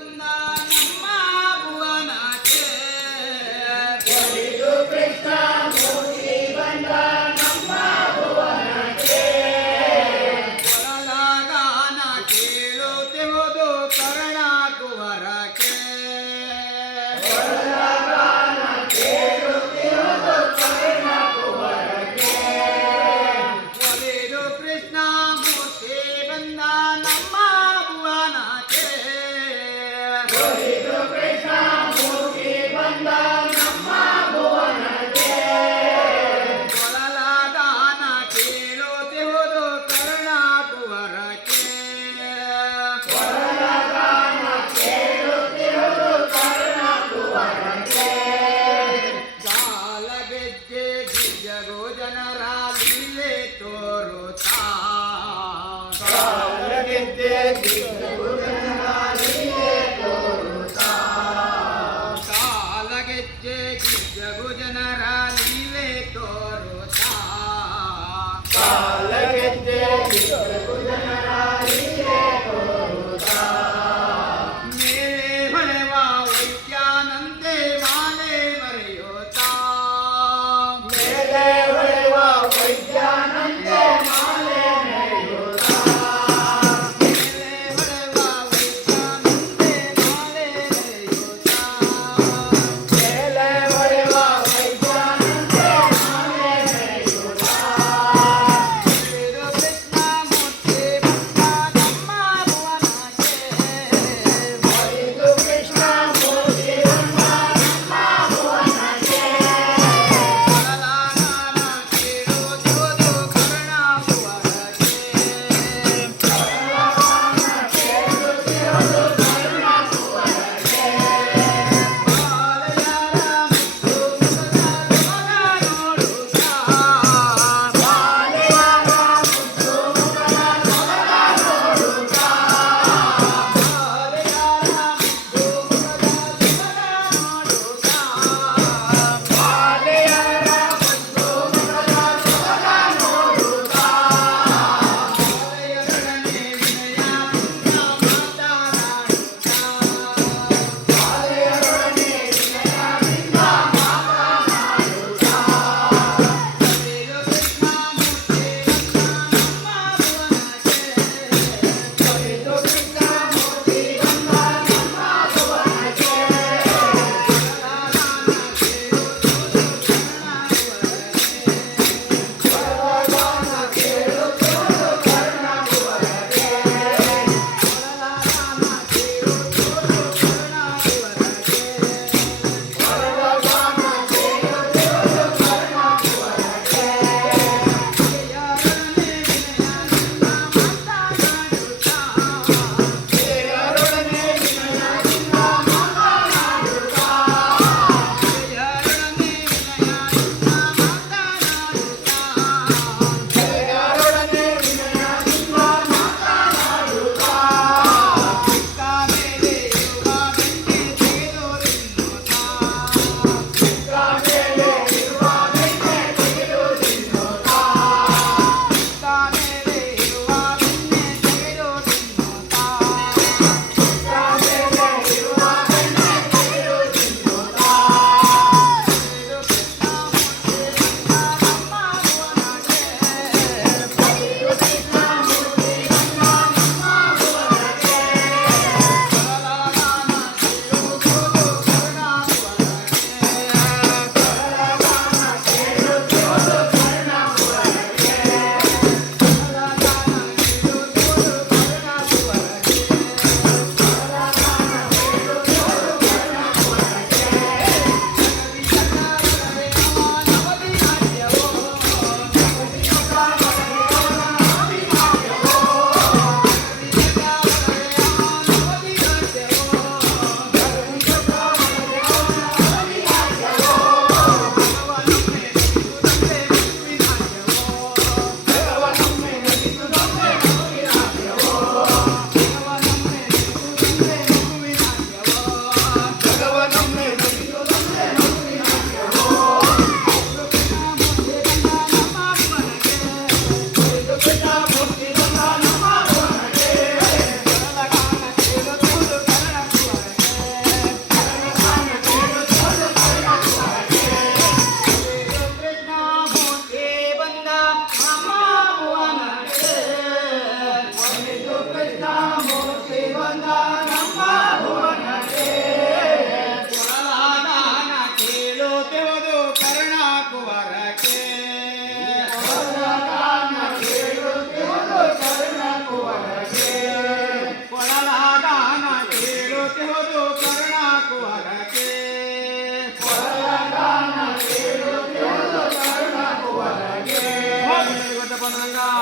Thank you. deve 亲一个